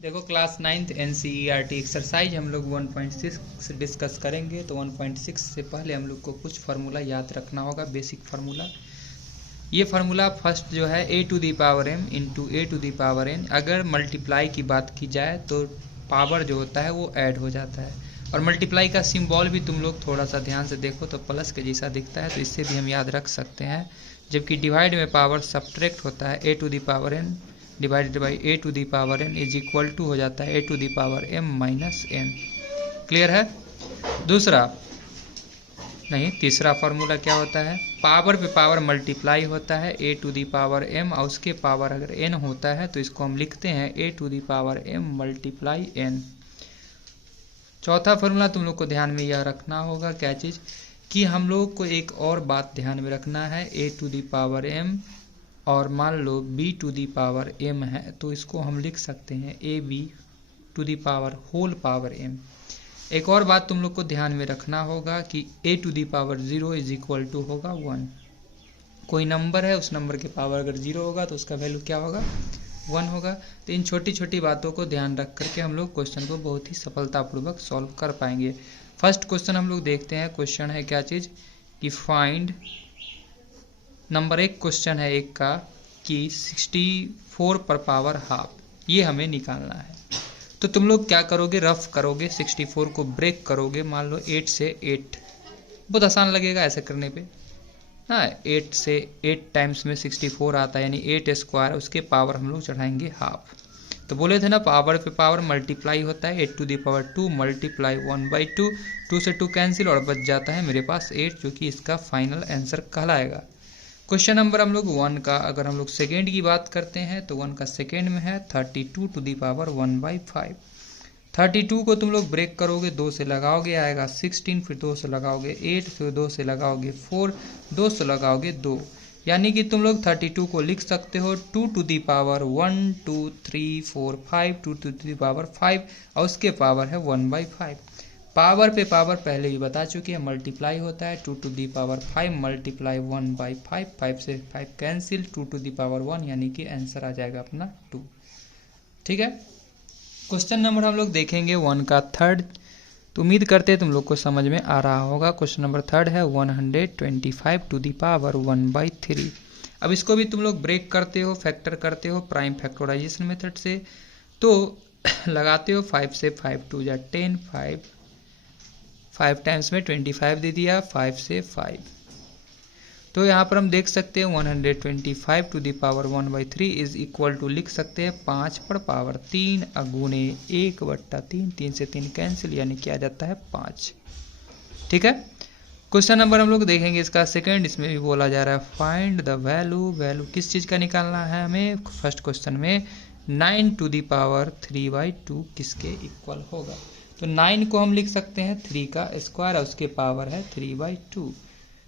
देखो class 9th NCERT exercise हम लोग 1.6 डिस्कस करेंगे। तो 1.6 से पहले हम लोग को कुछ फार्मूला याद रखना होगा, बेसिक फार्मूला। ये फार्मूला फर्स्ट जो है a to the power m into a to the power n। अगर मल्टीप्लाई की बात की जाए तो पावर जो होता है वो ऐड हो जाता है। और मल्टीप्लाई का सिंबल भी तुम लोग थोड़ा सा ध्यान से देखो तो प्लस के जैसा दिखता है, तो इससे भी हम याद रख सकते हैं। जबकि डिवाइड में पावर सब्ट्रैक्ट होता है, a to the power n divided by a to the power n is equal to हो जाता है a to the power m minus n। Clear है? तीसरा फार्मूला क्या होता है? पावर पे पावर मल्टीप्लाई होता है a to the power m, और उसके पावर अगर n होता है तो इसको हम लिखते हैं a to the power m multiply n। चौथा फार्मूला तुम लोग को ध्यान में यह रखना होगा, क्या चीज़ कि हम लोग को एक और बात ध्यान में रखना है, a to the power m और मान लो b to the power m है तो इसको हम लिख सकते हैं a b to the power whole power m। एक और बात तुम लोग को ध्यान में रखना होगा कि a to the power 0 is equal to होगा 1। कोई नंबर है, उस नंबर के पावर अगर 0 होगा तो उसका वैल्यू क्या होगा? 1 होगा। तो इन छोटी छोटी बातों को ध्यान रख करके हम लोग क्वेश्चन को बहुत ही सफलतापूर्वक सॉल्व कर पाएंगे। फर्स्ट क्वेश्चन हम लोग देखते हैं। क्वेश्चन है क्या चीज़ कि फाइंड, नंबर 1 क्वेश्चन है एक का कि 64 पर पावर हाफ, ये हमें निकालना है। तो तुम लोग क्या करोगे? रफ करोगे, 64 को ब्रेक करोगे। मान लो 8 से 8, बहुत आसान लगेगा ऐसे करने पे ना। 8 से 8 टाइम्स में 64 आता है, यानी 8 स्क्वायर, उसके पावर हम लोग चढ़ाएंगे हाफ। तो बोले थे ना पावर पे पावर मल्टीप्लाई होता है, 8 टू दी पावर 2 मल्टीप्लाई 1/2, 2 से 2 कैंसिल और बच जाता है मेरे पास 8, जो कि इसका फाइनल आंसर कहलाएगा। क्वेश्चन नंबर हम लोग 1 का अगर हम लोग सेकेंड की बात करते हैं तो 1 का सेकेंड में है 32 टू दी पावर 1/5। 32 को तुम लोग ब्रेक करोगे, 2 से लगाओगे आएगा 16, फिर 2 से लगाओगे 8, फिर 2 से लगाओगे 4, 2 से लगाओगे 2, यानी कि तुम लोग 32 को लिख सकते हो 2 to the power 1 2 3 4 5, 2 to the power 5 और उसके पावर है 1/5। पावर पे पावर पहले ही बता चुके हैं, मल्टीप्लाई होता है 2 टू दी पावर 5 मल्टीप्लाई 1/5, 5 से 5 कैंसिल, 2 टू दी पावर 1, यानी कि आंसर आ जाएगा अपना 2। ठीक है। क्वेश्चन नंबर हम लोग देखेंगे 1 का थर्ड। तो उम्मीद करते हैं तुम लोग को समझ में आ रहा होगा। क्वेश्चन नंबर थर्ड है 125 टू दी पावर 1/3। अब इसको भी तुम लोग ब्रेक करते हो, फैक्टर करते हो प्राइम फैक्टराइजेशन मेथड से। तो लगाते हो 5 से 5 2 जा 10, 5 टाइम्स में 25 दे दिया, 5 से 5। तो यहाँ पर हम देख सकते हैं 125 to the power 1/3 is equal to लिख सकते हैं 5 पर पावर 3 अगुने 1/3, 3 से 3 कैंसिल, यानी क्या जाता है 5। ठीक है। क्वेश्चन नंबर हम लोग देखेंगे इसका सेकंड। इसमें भी बोला जा रहा है फाइंड द वैल्यू किस चीज़ का निकालना है हमें? फर्स्ट क्वेश्चन में 9 टू दी पावर 3/2 किसके इक्वल होगा? तो 9 को हम लिख सकते हैं 3 का स्क्वायर और उसके पावर है 3/2।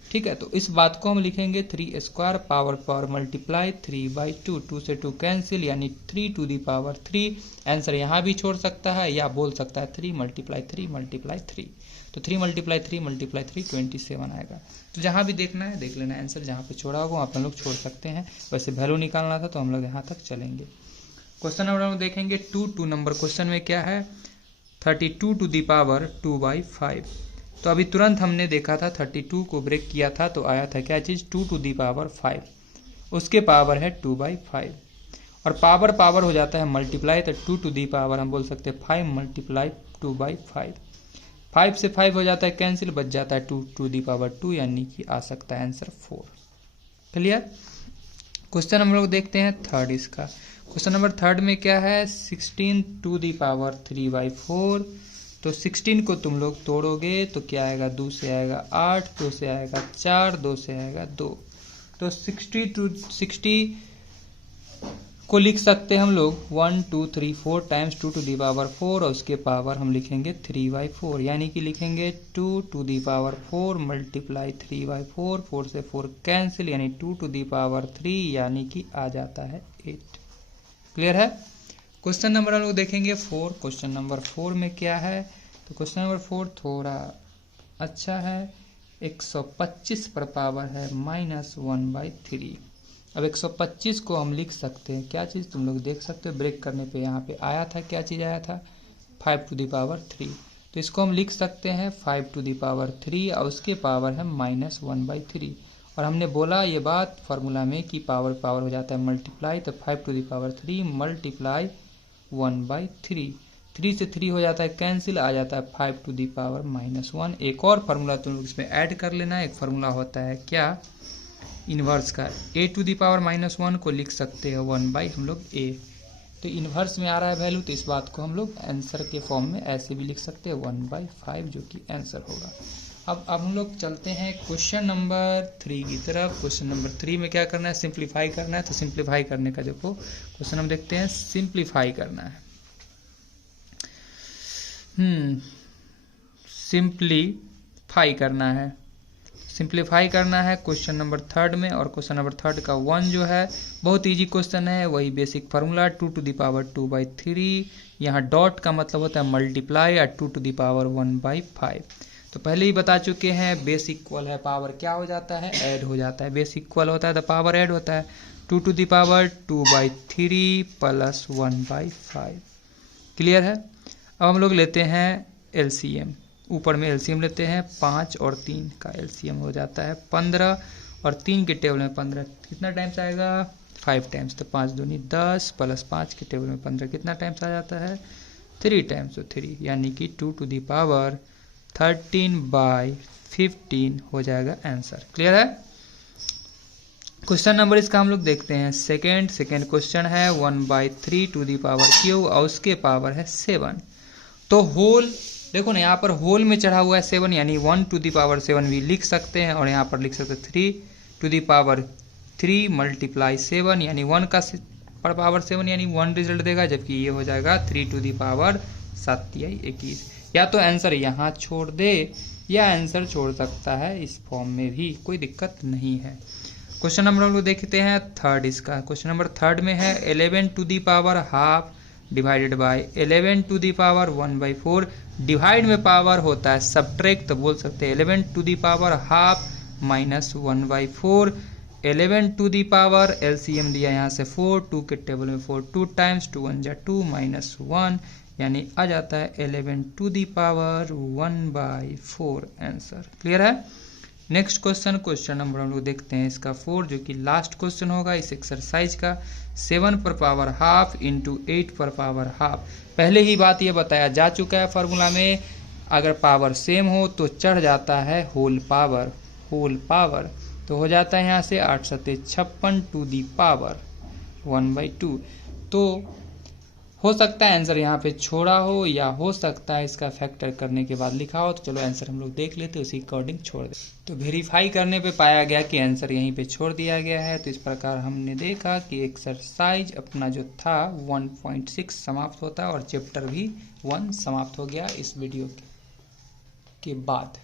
ठीक है। तो इस बात को हम लिखेंगे 3 स्क्वायर पावर पावर मल्टीप्लाई 3/2, 2 से 2 कैंसिल, यानी 3 टू दी पावर 3। आंसर यहाँ भी छोड़ सकता है या बोल सकता है 3 मल्टीप्लाई 3 मल्टीप्लाई 3। तो 3 मल्टीप्लाई 3 मल्टीप्लाई 3 27 आएगा। तो जहाँ भी देखना है देख लेना, आंसर जहाँ पे छोड़ा होगा वहाँ पर हम लोग छोड़ सकते हैं। वैसे वैल्यू निकालना था तो हम लोग यहाँ तक चलेंगे। क्वेश्चन नंबर हम देखेंगे 2 नंबर क्वेश्चन में क्या है 32 टू दी पावर 2/5। तो अभी तुरंत हमने देखा था 32 को ब्रेक किया था तो आया था क्या चीज़ 2 टू दी पावर 5, उसके पावर है 2/5 और पावर पावर हो जाता है मल्टीप्लाई, तो 2 टू दी पावर हम बोल सकते हैं 5 मल्टीप्लाई 2/5। 5 से 5 हो जाता है कैंसिल, बच जाता है 2 टू दी पावर 2, यानी कि आ सकता है आंसर 4। क्लियर। क्वेश्चन हम लोग देखते हैं थर्ड इसका। क्वेश्चन नंबर थर्ड में क्या है 16 टू दी पावर 3/4। तो 16 को तुम लोग तोड़ोगे तो क्या आएगा 2 से आएगा 8, 2 से आएगा 4, 2 से आएगा 2। तो 60 को लिख सकते हैं हम लोग 1 2 3 4 टाइम्स 2 टू दी पावर 4 और उसके पावर हम लिखेंगे 3/4, यानी कि लिखेंगे 2 टू दी पावर 4 मल्टीप्लाई 3/4, 4 से 4 कैंसिल, यानी 2 टू दी पावर 3, यानी कि आ जाता है 8। क्लियर है। क्वेश्चन नंबर हम लोग देखेंगे 4। क्वेश्चन नंबर 4 में क्या है? तो क्वेश्चन नंबर 4 थोड़ा अच्छा है। 125 पर पावर है -1/3। अब 125 को हम लिख सकते हैं, क्या चीज़ तुम लोग देख सकते हो, ब्रेक करने पे यहाँ पे आया था, क्या चीज़ आया था, 5⁻3। तो इसको हम लिख सकते हैं 5⁻3 और उसके पावर है -1/3। और हमने बोला ये बात फार्मूला में कि पावर पावर हो जाता है मल्टीप्लाई, तो 5⁻3 मल्टीप्लाई 1/3, 3 से 3 हो जाता है कैंसिल, आ जाता है 5⁻1। एक और फार्मूला तुम लोग इसमें ऐड कर लेना, एक फार्मूला होता है क्या, इन्वर्स का। a⁻1 को लिख सकते हैं 1/, हम लोग a, तो इन्वर्स में आ रहा है वैल्यू, तो इस बात को हम लोग आंसर के फॉर्म में ऐसे भी लिख सकते हैं 1/5, जो कि आंसर होगा। अब हम लोग चलते हैं क्वेश्चन नंबर 3 की तरफ। क्वेश्चन नंबर 3 में क्या करना है, सिंप्लीफाई करना है। तो सिंप्लीफाई करने का जो क्वेश्चन हम देखते हैं, सिंप्लीफाई करना है, सिंप्लीफाई करना है, सिंप्लीफाई करना है क्वेश्चन नंबर 3 में। और क्वेश्चन नंबर 3 का 1 जो है बहुत इजी क्वेश्चन है, वही बेसिक फार्मूला 2⁻2/3, यहाँ डॉट का मतलब होता है मल्टीप्लाई, और 2⁻1/5। तो पहले ही बता चुके हैं, बेस इक्वल है, पावर क्या हो जाता है, ऐड हो जाता है, बेस इक्वल होता है तो पावर ऐड होता है, 2⁻2/3 + 1/5। क्लियर है। अब हम लोग लेते हैं एलसीएम, ऊपर में एलसीएम लेते हैं, 5 और 3 का एलसीएम हो जाता है 15, और 3 के टेबल में 15 कितना टाइम्स आएगा, 5 टाइम्स, तो 5 दूनी 10 + 5 के टेबल में 15 कितना टाइम्स आ जाता है, 3 टाइम्स, तो 3, यानी कि 2⁻13/15 हो जाएगा आंसर। क्लियर है। क्वेश्चन नंबर इसका हम लोग देखते हैं, सेकेंड क्वेश्चन है 1/3 और उसके पावर है 7। तो होल देखो ना, यहाँ पर होल में चढ़ा हुआ है 7, यानी 1⁻7 भी लिख सकते हैं, और यहाँ पर लिख सकते हैं 3⁻3 × 7, यानी 1 का पावर 7, यानी 1 रिजल्ट देगा, जबकि ये हो जाएगा 3⁻7 या तो आंसर यहाँ छोड़ दे या आंसर छोड़ सकता है इस फॉर्म में भी, कोई दिक्कत नहीं है। क्वेश्चन नंबर हम लोग देखते हैं 3 इसका। क्वेश्चन नंबर 3 में है 11⁻½ डिवाइडेड बाय 11⁻1/4। डिवाइड में पावर होता है सब्ट्रैक्ट, तो बोल सकते हैं 11⁻½ - 1/4। 11 एलसीएम दिया यहाँ से 4, 2 के टेबल में 4 2 टाइम्स, 2 1 जा 2 -1, यानी आ जाता है 11⁻1/4 आंसर। क्लियर है। नेक्स्ट क्वेश्चन नंबर हम लोग देखते हैं इसका 4, जो कि लास्ट क्वेश्चन होगा इस एक्सरसाइज का। 7⁻½ × 8⁻½ पहले ही बात ये बताया जा चुका है फार्मूला में, अगर पावर सेम हो तो चढ़ जाता है होल पावर, तो हो जाता है यहाँ से 8 × 7 = 56 1/2। तो हो सकता है आंसर यहाँ पे छोड़ा हो, या हो सकता है इसका फैक्टर करने के बाद लिखा हो। तो चलो आंसर हम लोग देख लेते, उसी अकॉर्डिंग छोड़ दे। तो वेरीफाई करने पे पाया गया कि आंसर यहीं पे छोड़ दिया गया है। तो इस प्रकार हमने देखा कि एक्सरसाइज अपना जो था 1.6 समाप्त होता है, और चैप्टर भी 1 समाप्त हो गया इस वीडियो के बाद।